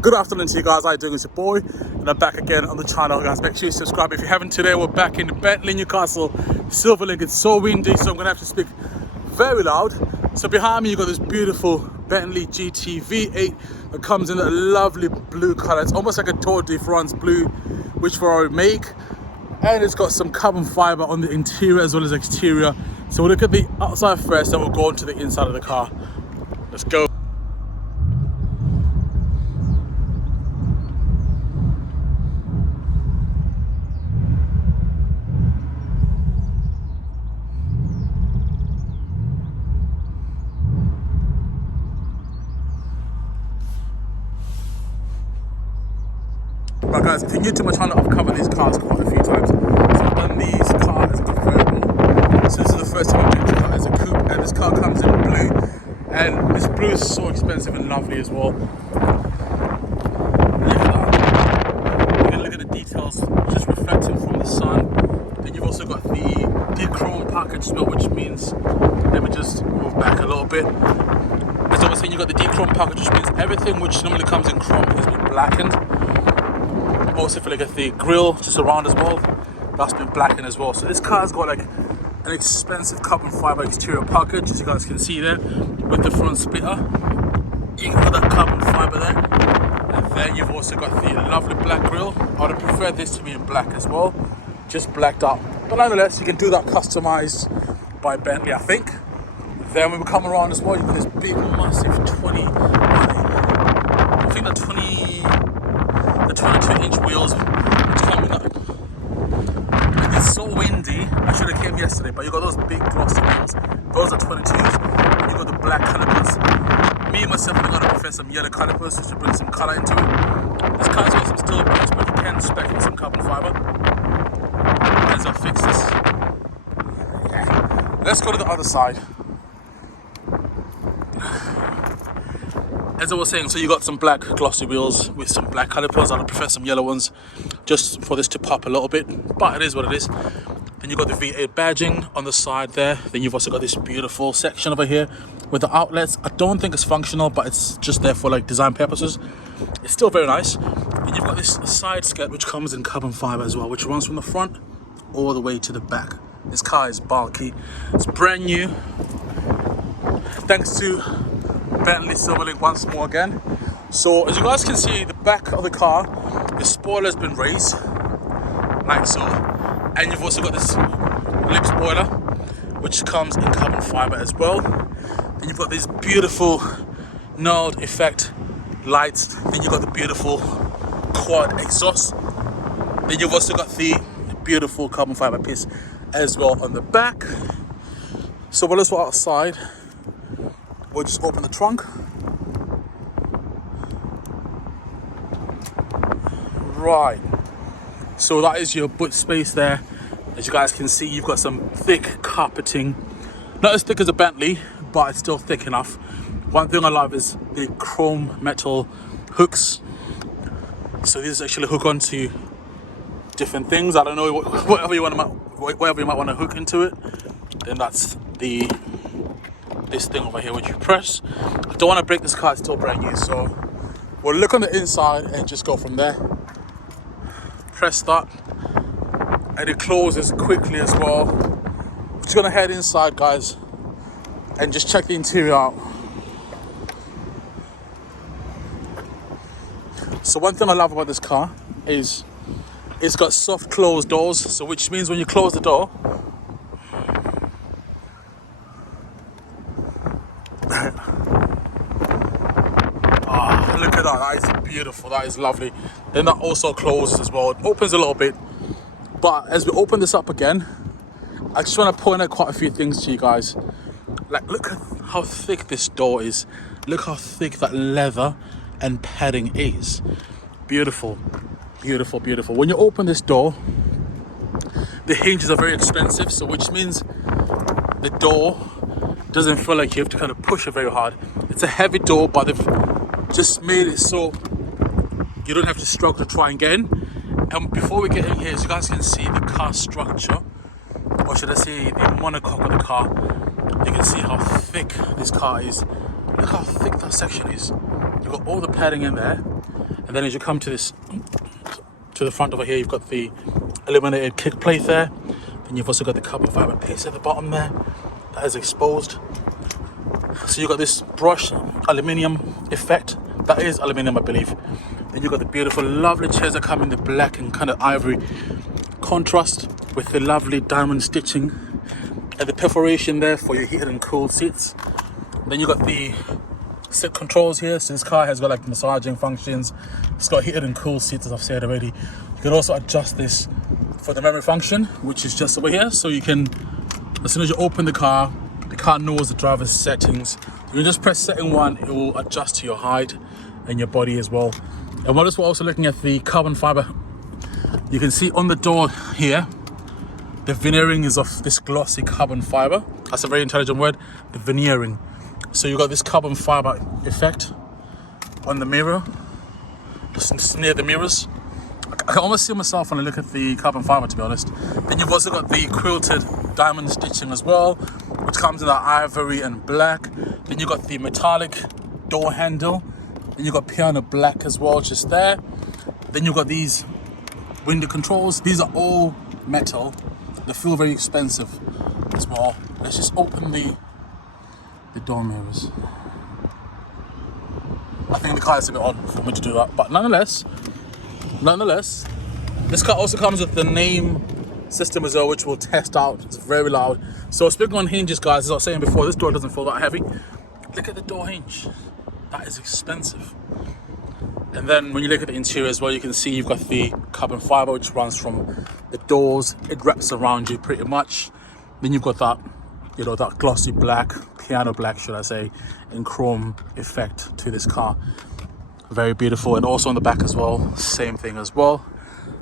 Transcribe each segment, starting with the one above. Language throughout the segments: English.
Good afternoon to you guys. How you doing? It's your boy, and I'm back again on the channel, guys. Make sure you subscribe if you haven't. Today we're back in the Bentley, Newcastle, Silverlink. It's so windy, so I'm gonna have to speak very loud. So behind me you got this beautiful Bentley GT V8 that comes in a lovely blue color. It's almost like a Tour de France blue, which Ferrari make, and it's got some carbon fiber on the interior as well as exterior. So we'll look at the outside first, then we'll go into the inside of the car. Let's go. Right guys, if you're new to my channel, I've covered these cars quite a few times. So I've done these cars as a convertible. So this is the first time I'm doing this car as a coupe, and this car comes in blue. And this blue is so expensive and lovely as well. Look at that. You can look at the details just reflecting from the sun. Then you've also got the chrome package as well, which means, let me just move back a little bit. As I was saying, you've got the chrome package, which means everything which normally comes in chrome has been blackened. Also, if you look at the grille just around as well, that's been blackened as well. So this car's got like an expensive carbon fiber exterior package, as you guys can see there, with the front splitter. You can put that carbon fiber there, and then you've also got the lovely black grille. I would prefer this to be in black as well, just blacked out. But nonetheless, you can do that customized by Bentley, I think. Then when we come around as well, you've got this big, massive 22-inch wheels, which come with that. It's so windy. I should have came yesterday, but you got those big glossy wheels. Those are 22s. And you got the black calipers. Me myself, I'm gonna prefer some yellow calipers just to bring some color into it. This car's got some steel brakes, but you can spec in some carbon fiber. As I'll fix this. Yeah. Let's go to the other side. As I was saying, so you got some black glossy wheels with some black calipers. I prefer some yellow ones just for this to pop a little bit, but it is what it is. Then you've got the V8 badging on the side there. Then you've also got this beautiful section over here with the outlets. I don't think it's functional, but it's just there for like design purposes. It's still very nice. Then you've got this side skirt which comes in carbon fiber as well, which runs from the front all the way to the back. This car is bulky. It's brand new. Thanks to Bentley Silverlink once more again. So as you guys can see, the back of the car, the spoiler's been raised like so, and you've also got this lip spoiler which comes in carbon fiber as well. Then you've got these beautiful knurled effect lights. Then you've got the beautiful quad exhaust. Then you've also got the beautiful carbon fiber piece as well on the back. So while we're outside, we'll just open the trunk. Right, so that is your boot space there. As you guys can see, you've got some thick carpeting. Not as thick as a Bentley, but it's still thick enough. One thing I love is the chrome metal hooks. So these actually hook onto different things. I don't know, whatever you might want to hook into it. Then that's this thing over here which you press. I don't want to break this car, it's still brand new, so we'll look on the inside and just go from there. Press that, and it closes quickly as well. We're just gonna head inside, guys, and just check the interior out. So one thing I love about this car is it's got soft closed doors, so which means when you close the door, look at that, that is beautiful, that is lovely. Then that also closes as well. It opens a little bit, but as we open this up again, I just want to point out quite a few things to you guys. Like, look at how thick this door is. Look how thick that leather and padding is. Beautiful, beautiful, beautiful. When you open this door, the hinges are very expensive, so which means the door doesn't feel like you have to kind of push it very hard. It's a heavy door, but they've just made it so you don't have to struggle to try and get in. And before we get in here, as you guys can see, the car structure, or should I say the monocoque of the car, you can see how thick this car is. Look how thick that section is. You've got all the padding in there. And then as you come to this, to the front over here, you've got the illuminated kick plate there. Then you've also got the carbon fiber piece at the bottom there that is exposed. So you've got this brushed aluminium effect. That is aluminium, I believe. Then you've got the beautiful, lovely chairs that come in the black and kind of ivory contrast with the lovely diamond stitching and the perforation there for your heated and cooled seats. Then you've got the seat controls here. So this car has got like massaging functions. It's got heated and cooled seats, as I've said already. You can also adjust this for the memory function, which is just over here. So you can, as soon as you open the car knows the driver's settings. You can just press setting 1, it will adjust to your height and your body as well. And while we're also looking at the carbon fiber, you can see on the door here, the veneering is of this glossy carbon fiber. That's a very intelligent word, the veneering. So you've got this carbon fiber effect on the mirror, just near the mirrors. I can almost see myself when I look at the carbon fiber, to be honest. Then you've also got the quilted diamond stitching as well, which comes in that ivory and black. Then you've got the metallic door handle. Then you've got piano black as well, just there. Then you've got these window controls. These are all metal. They feel very expensive as well. Let's just open the door mirrors. I think the car is a bit odd for me to do that, but nonetheless, this car also comes with the name system as well, which we'll test out. It's very loud. So speaking on hinges, guys, as I was saying before, this door doesn't feel that heavy. Look at the door hinge. That is expensive. And then when you look at the interior as well, you can see you've got the carbon fiber, which runs from the doors. It wraps around you pretty much. Then you've got that, you know, that glossy black, piano black, should I say, and chrome effect to this car. Very beautiful. And also on the back as well, same thing as well.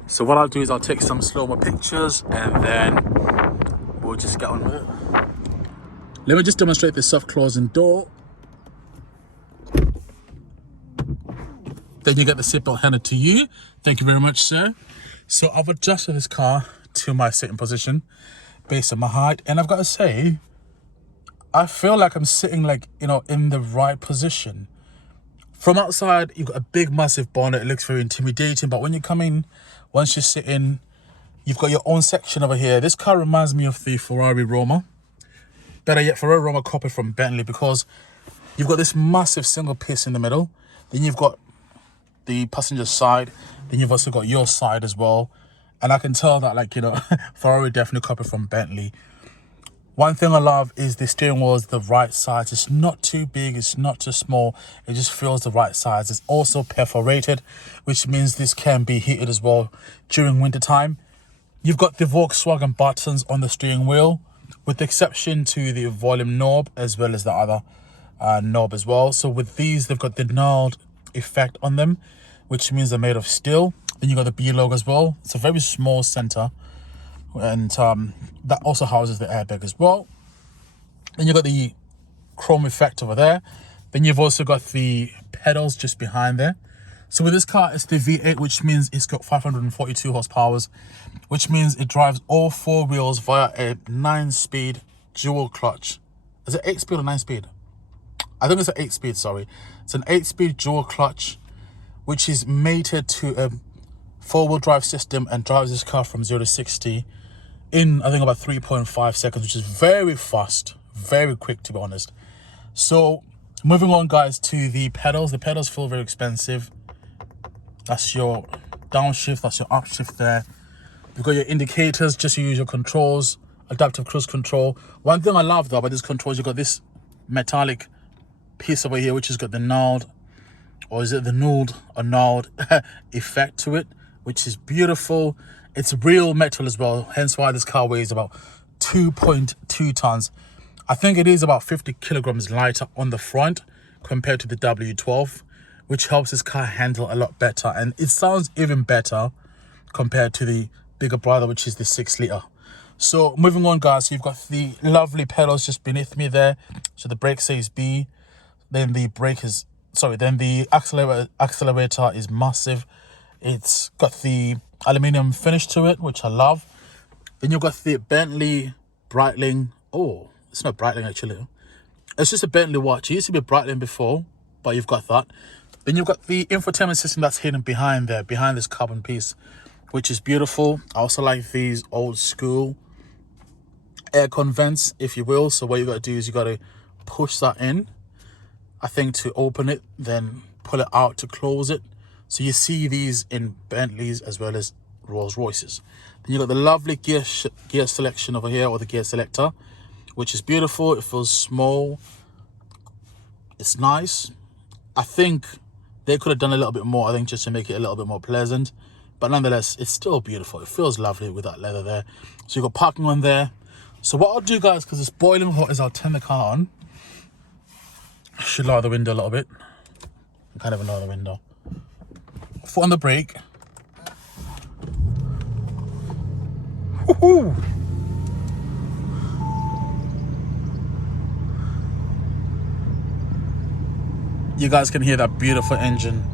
So what I'll do is I'll take some slow-mo pictures and then we'll just get on with it. Let me just demonstrate the soft closing door. Then you get the seatbelt handed to you. Thank you very much, sir. So I've adjusted this car to my sitting position based on my height. And I've got to say, I feel like I'm sitting like, you know, in the right position. From outside, you've got a big, massive bonnet. It looks very intimidating. But when you come in, once you sit in, you've got your own section over here. This car reminds me of the Ferrari Roma. Better yet, Ferrari Roma copied from Bentley, because you've got this massive single piece in the middle. Then you've got the passenger side. Then you've also got your side as well. And I can tell that, like, you know, Ferrari definitely copied from Bentley. One thing I love is the steering wheel is the right size. It's not too big, it's not too small. It just feels the right size. It's also perforated, which means this can be heated as well during winter time. You've got the Volkswagen buttons on the steering wheel, with the exception to the volume knob as well as the other knob as well. So with these, they've got the knurled effect on them, which means they're made of steel. Then you got the B logo as well. It's a very small center. And that also houses the airbag as well. Then you've got the chrome effect over there. Then you've also got the pedals just behind there. So with this car, it's the V8, which means it's got 542 horsepower, which means it drives all 4 wheels via a 9-speed dual clutch. Is it 8-speed or 9-speed? I think it's an 8-speed, sorry. It's an 8-speed dual clutch, which is mated to a 4-wheel drive system and drives this car from 0 to 60 in, I think, about 3.5 seconds, which is very fast, very quick, to be honest. So moving on, guys, to the pedals. The pedals feel very expensive. That's your downshift, that's your upshift there. You've got your indicators, just use your controls, adaptive cruise control. One thing I love though about this controls, you've got this metallic piece over here, which has got the knurled, or is it the nulled or knurled effect to it, which is beautiful. It's real metal as well, hence why this car weighs about 2.2 tons. I think it is about 50 kilograms lighter on the front compared to the W12, which helps this car handle a lot better. And it sounds even better compared to the bigger brother, which is the 6-liter. So moving on, guys, so you've got the lovely pedals just beneath me there. So the brake says B, then the brake is, sorry, then the accelerator is massive. It's got the aluminium finish to it, which I love. Then you've got the Bentley Breitling. Oh, it's not Breitling actually. It's just a Bentley watch. It used to be Breitling before, but you've got that. Then you've got the infotainment system that's hidden behind there, behind this carbon piece, which is beautiful. I also like these old school aircon vents, if you will. So what you got to do is you got to push that in, I think, to open it, then pull it out to close it. So you see these in Bentleys as well as Rolls Royces. Then you got the lovely gear selection over here, or the gear selector, which is beautiful. It feels small. It's nice. I think they could have done a little bit more, I think, just to make it a little bit more pleasant. But nonetheless, it's still beautiful. It feels lovely with that leather there. So you've got parking on there. So what I'll do, guys, because it's boiling hot, is I'll turn the car on. I should lower the window a little bit. I can't even lower the window. Foot on the brake. Woohoo! You guys can hear that beautiful engine.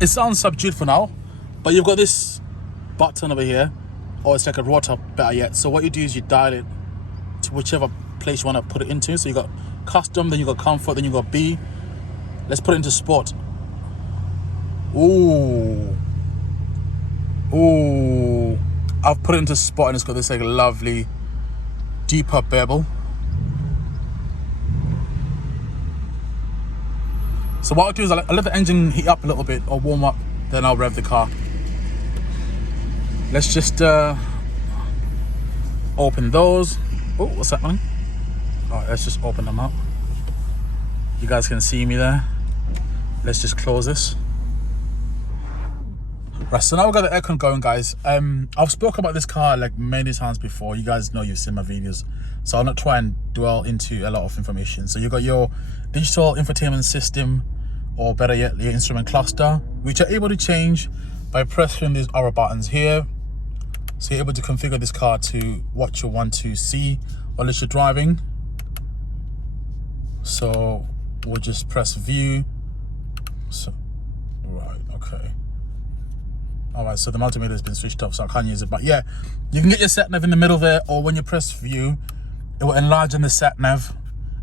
It sounds subdued for now, but you've got this button over here, or it's like a rotor, better yet. So what you do is you dial it to whichever place you want to put it into. So you got custom, then you got comfort, then you got B. Let's put it into sport. Ooh. Ooh. I've put it into sport and it's got this like lovely deeper bevel. So what I'll do is I'll let the engine heat up a little bit or warm up, then I'll rev the car. Let's just open those. Oh, what's happening? All right, let's just open them up. You guys can see me there. Let's just close this. Right, so now we've got the aircon going, guys. I've spoken about this car like many times before. You guys know, you've seen my videos, so I'll not try and dwell into a lot of information. So you've got your digital infotainment system, or better yet, your instrument cluster, which you're able to change by pressing these arrow buttons here. So you're able to configure this car to what you want to see while you're driving. So we'll just press view. So, right, okay. All right, so the multimeter has been switched off, so I can't use it. But yeah, you can get your sat nav in the middle there, or when you press view, it will enlarge on the sat nav,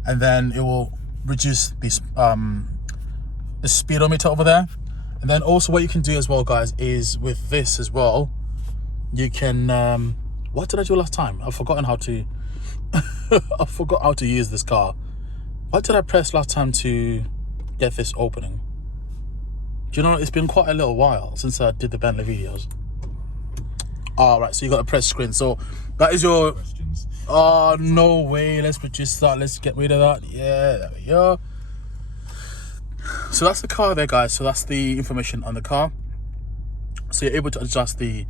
and then it will reduce this the speedometer over there. And then also what you can do as well, guys, is with this as well, you can what did I do last time? I've forgotten how to I forgot how to use this car. What did I press last time to get this opening? Do you know, it's been quite a little while since I did the Bentley videos. All right, so you got to press screen. So that is your questions. Oh, no way. Let's reduce that. Let's get rid of that. Yeah, there we go. So that's the car there, guys. So that's the information on the car. So you're able to adjust the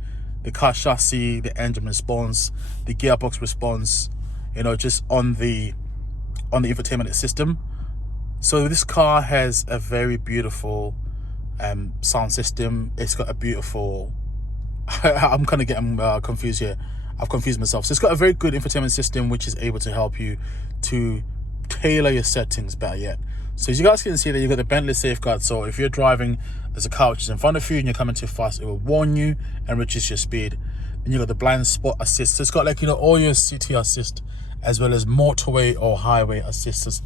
car chassis, the engine response, the gearbox response, you know, just on the infotainment system. So this car has a very beautiful sound system. It's got a beautiful I'm kind of getting confused here. I've confused myself. So it's got a very good infotainment system, which is able to help you to tailor your settings, better yet. So as you guys can see that you've got the Bentley safeguard. So if you're driving, there's a car which is in front of you and you're coming too fast, it will warn you and reduce your speed. Then you've got the blind spot assist. So it's got, like, you know, all your city assist as well as motorway or highway assistance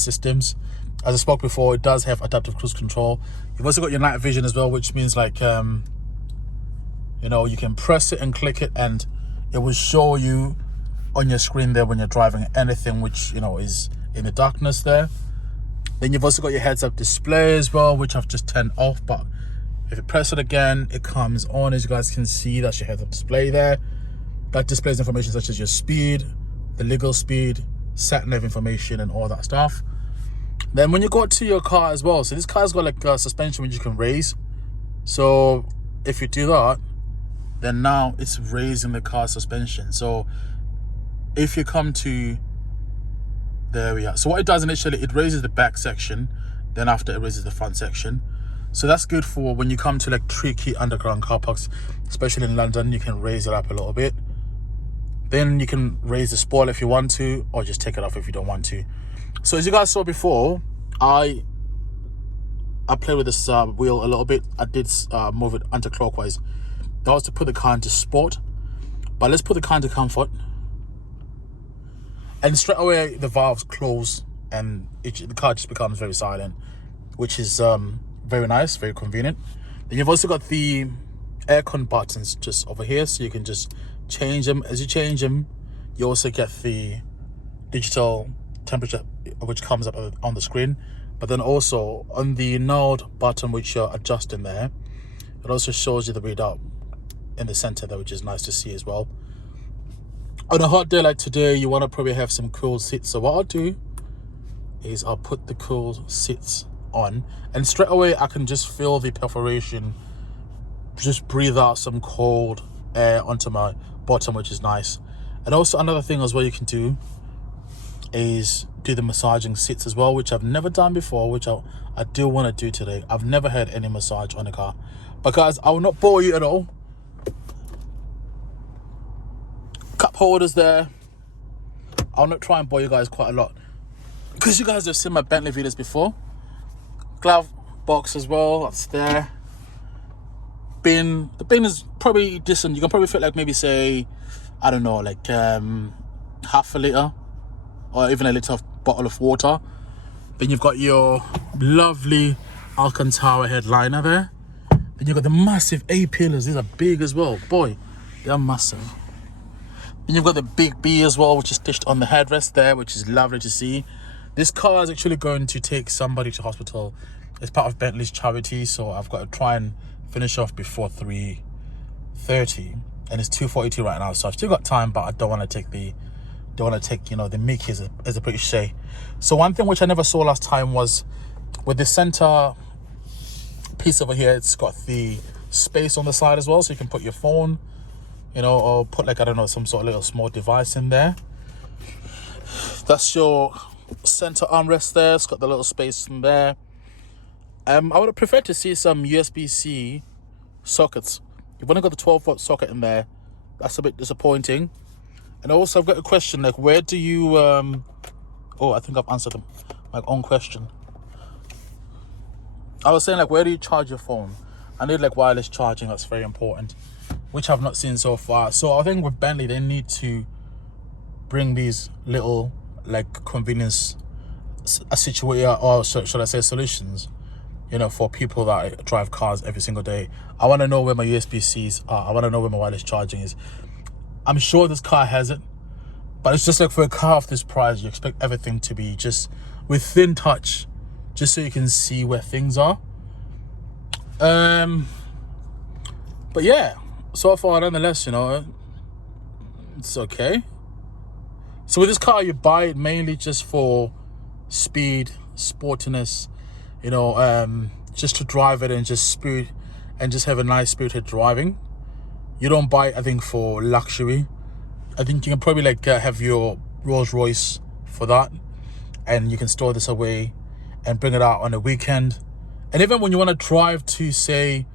systems. As I spoke before, it does have adaptive cruise control. You've also got your night vision as well, which means, like, you know, you can press it and click it and it will show you on your screen there when you're driving anything which, you know, is in the darkness there. Then you've also got your heads-up display as well, which I've just turned off, but if you press it again, it comes on. As you guys can see, that's your heads-up display there. That displays information such as your speed, the legal speed, sat-nav information, and all that stuff. Then when you go to your car as well, so this car's got like a suspension which you can raise. So if you do that, then now it's raising the car suspension. So if you come to, there we are. So what it does initially, it raises the back section, then after it raises the front section. So that's good for when you come to like tricky underground car parks, especially in London. You can raise it up a little bit. Then you can raise the spoiler if you want to, or just take it off if you don't want to. So as you guys saw before, I played with this wheel a little bit. I did move it anti-clockwise That was to put the car into sport. But let's put the car into comfort. And straight away, the valves close and the car just becomes very silent, which is very nice, very convenient. Then you've also got the aircon buttons just over here, so you can just change them. As you change them, you also get the digital temperature, which comes up on the screen. But then also on the node button, which you're adjusting there, it also shows you the readout in the center there, which is nice to see as well. On a hot day like today, you want to probably have some cool seats. So what I'll do is I'll put the cool seats on, and straight away I can just feel the perforation, just breathe out some cold air onto my bottom, which is nice. And also another thing as well you can do is do the massaging seats as well, which I've never done before, which I do want to do today. I've never had any massage on the car. But guys, I will not bore you at all. Cup holders there. I'll not try and bore you guys quite a lot, because you guys have seen my Bentley videos before. Glove box as well, that's there. Bin. The bin is probably decent. You can probably fit like maybe say, I don't know, like half a litre or even a litre bottle of water. Then you've got your lovely Alcantara headliner there. Then you've got the massive A-pillars. These are big as well. Boy, they are massive. Then you've got the big B as well, which is stitched on the headrest there, which is lovely to see. This car is actually going to take somebody to hospital. It's part of Bentley's charity, so I've got to try and finish off before 3:30, and it's 2:42 right now. So I've still got time, but I don't want to take you know, the Mickey, as a British say. So one thing which I never saw last time was with the center piece over here, it's got the space on the side as well, so you can put your phone, you know, or put like, I don't know, some sort of little small device in there. That's your center armrest there. It's got the little space in there. I would have preferred to see some USB-C sockets. You've only got the 12-volt socket in there. That's a bit disappointing. And also I've got a question, like where do you oh, I think I've answered my own question. I was saying, like, where do you charge your phone? I need like wireless charging. That's very important, which I've not seen so far. So I think with Bentley, they need to bring these little like convenience situator, or should I say solutions, you know, for people that drive cars every single day. I want to know where my USB-Cs are. I want to know where my wireless charging is. I'm sure this car has it, but it's just like for a car of this price, you expect everything to be just within touch, just so you can see where things are. But yeah, so far nonetheless, you know, it's okay. So with this car, you buy it mainly just for speed, sportiness, you know, just to drive it and just spirit and just have a nice spirited driving. You don't buy it, I think, for luxury. I think you can probably like have your Rolls Royce for that, and you can store this away and bring it out on a weekend. And even when you want to drive to, say,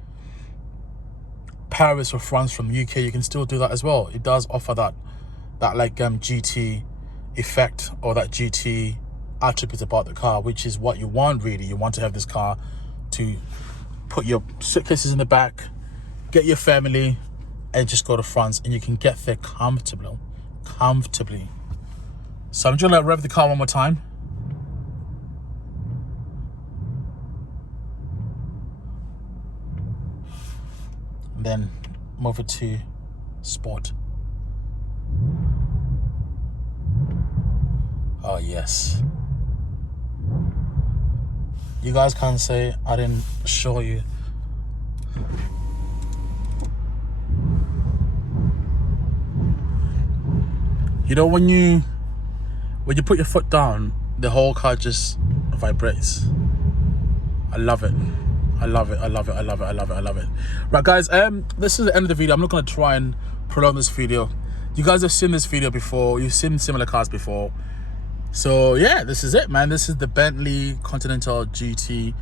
Paris or France from the UK, you can still do that as well. It does offer that like GT effect, or that GT attribute about the car, which is what you want really. You want to have this car to put your suitcases in the back, get your family, and just go to France, and you can get there comfortably. So I'm just gonna rev the car one more time. And then move it to sport. Oh yes. You guys can't say I didn't show you. You know, when you put your foot down, the whole car just vibrates. I love it. I love it. I love it. I love it. I love it. I love it. Right, guys. This is the end of the video. I'm not gonna try and prolong this video. You guys have seen this video before. You've seen similar cars before. So yeah, this is it, man. This is the Bentley Continental GT,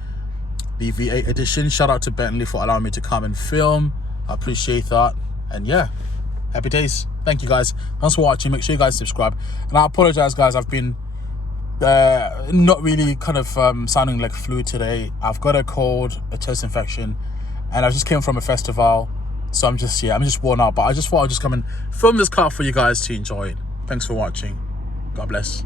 the V8 edition. Shout out to Bentley for allowing me to come and film. I appreciate that. And yeah, happy days. Thank you guys. Thanks for watching. Make sure you guys subscribe. And I apologize, guys. I've been not really kind of sounding like flu today. I've got a cold, a chest infection, and I just came from a festival. So I'm just worn out. But I just thought I'd just come and film this car for you guys to enjoy it. Thanks for watching. God bless.